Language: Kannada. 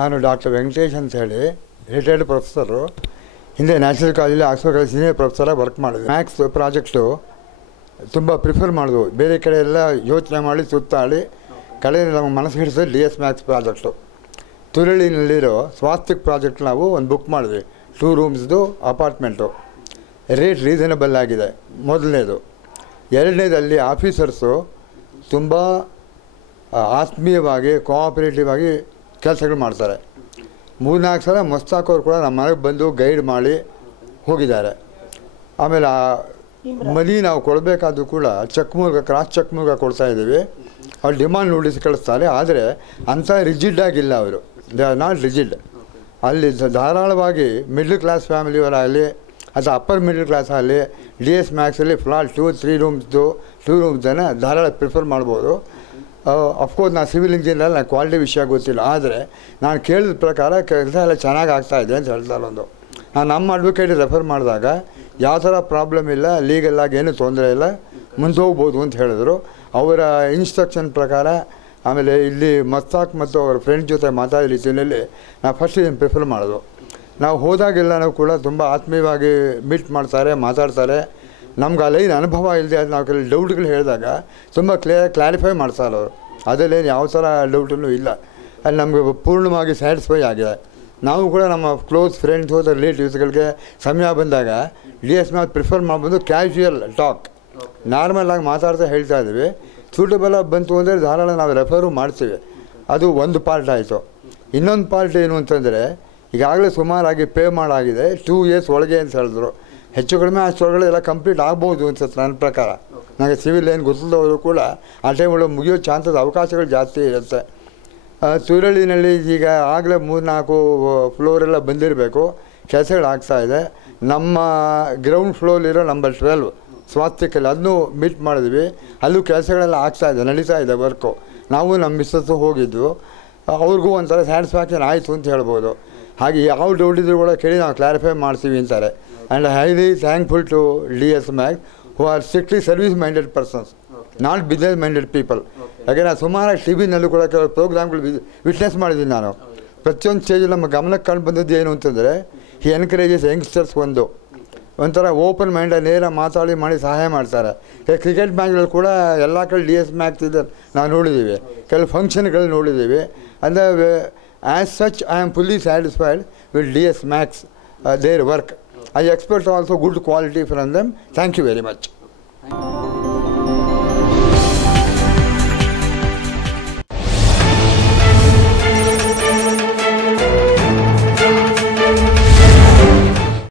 ನಾನು ಡಾಕ್ಟರ್ ವೆಂಕಟೇಶ್ ಅಂತ ಹೇಳಿ ರಿಟೈರ್ಡ್ ಪ್ರೊಫೆಸರು. ಹಿಂದೆ ನ್ಯಾಷನಲ್ ಕಾಲೇಜಲ್ಲಿ ಆಕ್ಸ್ಫರ್ಡ್ ಕಾಲೇಜ್ ಸೀನಿಯರ್ ಪ್ರೊಫೆಸರಾಗಿ ವರ್ಕ್ ಮಾಡಿದೆ. ಮ್ಯಾಥ್ಸ್ ಪ್ರಾಜೆಕ್ಟು ತುಂಬ ಪ್ರಿಫರ್ ಮಾಡಿದ್ವು. ಬೇರೆ ಕಡೆ ಎಲ್ಲ ಯೋಚನೆ ಮಾಡಿ ಸುತ್ತಾಡಿ ಕಡೆ ನಮ್ಮ ಮನಸ್ಸು ಹಿಡಿಸೋದು DS maths project. ತುರಳಿನಲ್ಲಿರೋ Swastik project ನಾವು ಒಂದು ಬುಕ್ ಮಾಡಿದ್ವಿ. 2 ರೂಮ್ಸ್ದು ಅಪಾರ್ಟ್ಮೆಂಟು. ರೇಟ್ ರೀಸನಬಲ್ ಆಗಿದೆ ಮೊದಲನೇದು. ಎರಡನೇದಲ್ಲಿ ಆಫೀಸರ್ಸು ತುಂಬ ಆತ್ಮೀಯವಾಗಿ ಕೋಆಪರೇಟಿವ್ ಆಗಿ ಕೆಲಸಗಳು ಮಾಡ್ತಾರೆ. 3-4 ಸಲ ಮಸ್ತಾಕವ್ರು ಕೂಡ ನಮ್ಮ ಮನೆಗೆ ಬಂದು ಗೈಡ್ ಮಾಡಿ ಹೋಗಿದ್ದಾರೆ. ಆಮೇಲೆ ಆ ಮನಿ ನಾವು ಕೊಡಬೇಕಾದ್ರೂ ಕೂಡ ಚೆಕ್ ಮೂಲಕ ಕ್ರಾಸ್ ಚೆಕ್ ಮೂಲಕ ಕೊಡ್ತಾಯಿದ್ದೀವಿ. ಅವ್ರು ಡಿಮಾಂಡ್ ನೋಟಿಸ್ ಕಳಿಸ್ತಾರೆ. ಆದರೆ ಅಂಥ ರಿಜಿಡ್ಡಾಗಿಲ್ಲ ಅವರು. They are not rigid. ಅಲ್ಲಿ ಧಾರಾಳವಾಗಿ ಮಿಡ್ಲ್ ಕ್ಲಾಸ್ ಫ್ಯಾಮಿಲಿಯವರಾಗಲಿ ಅಥವಾ ಅಪ್ಪರ್ ಮಿಡ್ಲ್ ಕ್ಲಾಸ್ ಆಗಲಿ DS ಮ್ಯಾಥ್ಸಲ್ಲಿ ಫ್ಲಾಟ್ 2-3 ರೂಮ್ಸ್ದು 2 ರೂಮ್ಸನ್ನು ಧಾರಾಳ ಪ್ರಿಫರ್ ಮಾಡ್ಬೋದು. ಅಫ್ಕೋರ್ಸ್ ನಾನು ಸಿವಿಲ್ ಇಂಜಿನಿಯರ್, ನಾನು ಕ್ವಾಲಿಟಿ ವಿಷಯ ಗೊತ್ತಿಲ್ಲ. ಆದರೆ ನಾನು ಕೇಳಿದ ಪ್ರಕಾರ ಕೆಲಸ ಎಲ್ಲ ಚೆನ್ನಾಗಿ ಆಗ್ತಾಯಿದೆ ಅಂತ ಹೇಳ್ತಾರೆ. ನಾನು ನಮ್ಮ ಅಡ್ವೊಕೇಟ್ ರೆಫರ್ ಮಾಡಿದಾಗ ಯಾವ ಥರ ಪ್ರಾಬ್ಲಮ್ ಇಲ್ಲ, ಲೀಗಲ್ಲಾಗಿ ಏನೂ ತೊಂದರೆ ಇಲ್ಲ, ಮುಂದೆ ಹೋಗ್ಬೋದು ಅಂತ ಹೇಳಿದ್ರು. ಅವರ ಇನ್ಸ್ಟ್ರಕ್ಷನ್ ಪ್ರಕಾರ ಆಮೇಲೆ ಇಲ್ಲಿ ಮಸ್ತಾಕ್ ಮತ್ತು ಅವರ ಫ್ರೆಂಡ್ ಜೊತೆ ಮಾತಾಡೋ ರೀತಿಯಲ್ಲಿ ನಾವು ಫಸ್ಟ್ ಇದನ್ನು ಪ್ರಿಫರ್ ಮಾಡೋದು. ನಾವು ಹೋದಾಗೆಲ್ಲನೂ ಕೂಡ ತುಂಬ ಆತ್ಮೀಯವಾಗಿ ಮೀಟ್ ಮಾಡ್ತಾರೆ, ಮಾತಾಡ್ತಾರೆ. ನಮ್ಗೆ ಅಲ್ಲೇನು ಅನುಭವ ಇಲ್ಲದೆ ಅದು ನಾವು ಕೆಲವು ಡೌಟ್ಗಳು ಹೇಳಿದಾಗ ತುಂಬ ಕ್ಲಾರಿಫೈ ಮಾಡ್ತಾರೆ ಅವರು. ಅದರಲ್ಲೇನು ಯಾವ ಥರ ಡೌಟೂ ಇಲ್ಲ. ಅಲ್ಲಿ ನಮಗೆ ಪೂರ್ಣವಾಗಿ ಸ್ಯಾಟಿಸ್ಫೈ ಆಗಿದೆ. ನಾವು ಕೂಡ ನಮ್ಮ ಕ್ಲೋಸ್ ಫ್ರೆಂಡ್ಸ್ ಹೋದ ರಿಲೇಟಿವ್ಸ್ಗಳಿಗೆ ಸಮಯ ಬಂದಾಗ DS ಮ್ಯಾಥ್ಸ್ ಪ್ರಿಫರ್ ಮಾಡ್ಬೋದು. ಕ್ಯಾಶುಯಲ್ ಟಾಕ್, ನಾರ್ಮಲಾಗಿ ಮಾತಾಡ್ತಾ ಹೇಳ್ತಾ ಇದ್ದೀವಿ. ಸೂಟಬಲ್ ಆಗಿ ಬಂತು ಅಂದರೆ ಧಾರಾಳ ನಾವು ರೆಫರು ಮಾಡ್ತೀವಿ. ಅದು ಒಂದು ಪಾರ್ಟ್ ಆಯಿತು. ಇನ್ನೊಂದು ಪಾರ್ಟ್ ಏನು ಅಂತಂದರೆ ಈಗಾಗಲೇ ಸುಮಾರಾಗಿ ಪೇ ಮಾಡಾಗಿದೆ. 2 ಇಯರ್ಸ್ ಒಳಗೆ ಅಂತ ಹೇಳಿದ್ರು. ಹೆಚ್ಚು ಕಡಿಮೆ ಅಷ್ಟೊಳಗಡೆ ಎಲ್ಲ ಕಂಪ್ಲೀಟ್ ಆಗ್ಬೋದು ಅನ್ಸುತ್ತೆ ನನ್ನ ಪ್ರಕಾರ. ನನಗೆ ಸಿವಿಲ್ ಏನು ಗೊತ್ತಿಲ್ಲದವರು ಕೂಡ ಆ ಟೈಮ್ ಒಳಗೆ ಮುಗಿಯೋ ಚಾನ್ಸಸ್ ಅವಕಾಶಗಳು ಜಾಸ್ತಿ ಇರುತ್ತೆ. ತುರಳಿನಲ್ಲಿ ಈಗ ಆಗಲೇ 3-4 ಫ್ಲೋರೆಲ್ಲ ಬಂದಿರಬೇಕು, ಕೆಲಸಗಳಾಗ್ತಾಯಿದೆ. ನಮ್ಮ ಗ್ರೌಂಡ್ ಫ್ಲೋರಲ್ಲಿರೋ ನಂಬರ್ 12 ಸ್ವಾಸ್ತಿಕಲ್ಲಿ ಅದನ್ನೂ ಮೀಟ್ ಮಾಡಿದ್ವಿ. ಅಲ್ಲೂ ಕೆಲಸಗಳೆಲ್ಲ ಆಗ್ತಾಯಿದೆ, ನಡೀತಾ ಇದೆ ವರ್ಕು. ನಾವು ನಮ್ಮ ಮಿಸ್ಸಸ್ಸು ಹೋಗಿದ್ವು. ಅವ್ರಿಗೂ ಒಂಥರ ಸ್ಯಾಟಿಸ್ಫ್ಯಾಕ್ಷನ್ ಆಯಿತು ಅಂತ ಹೇಳ್ಬೋದು. ಹಾಗೆ ಯಾವ ಡೌಟ್ ಇದ್ರೂ ಕೂಡ ಕೇಳಿ ನಾವು ಕ್ಲಾರಿಫೈ ಮಾಡ್ತೀವಿ ಅಂತಾರೆ. And highly thankful to DS maths who are strictly service minded persons, not business minded people. ಯಾಕೆ ನಾನು ಸುಮಾರಾಗಿ TV ನಲ್ಲೂ ಕೂಡ ಕೆಲವು ಪ್ರೋಗ್ರಾಮ್ಗಳು ವಿಟ್ನೆಸ್ ಮಾಡಿದ್ದೀನಿ ನಾನು. ಪ್ರತಿಯೊಂದು ಸ್ಟೇಜಲ್ಲಿ ನಮ್ಮ ಗಮನಕ್ಕೆ ಕಂಡು ಬಂದದ್ದು ಏನು ಅಂತಂದರೆ ಹಿ ಎನ್ಕರೇಜಸ್ ಯಂಗ್ಸ್ಟರ್ಸ್ ಒಂಥರ ಓಪನ್ ಮೈಂಡಲ್ಲಿ ನೇರ ಮಾತಾಡಿ ಮಾಡಿ ಸಹಾಯ ಮಾಡ್ತಾರೆ. ಕ್ರಿಕೆಟ್ ಮ್ಯಾಚ್ಗಳು ಕೂಡ ಎಲ್ಲ ಕಡೆ DS ಮ್ಯಾಥ್ಸ್ ಇದೆ ನಾವು ನೋಡಿದ್ದೀವಿ. ಕೆಲವು ಫಂಕ್ಷನ್ಗಳು ನೋಡಿದ್ದೀವಿ. ಅಂದರೆ as such I am fully satisfied with DS maths, their work. I expect also good quality from them. Thank you very much.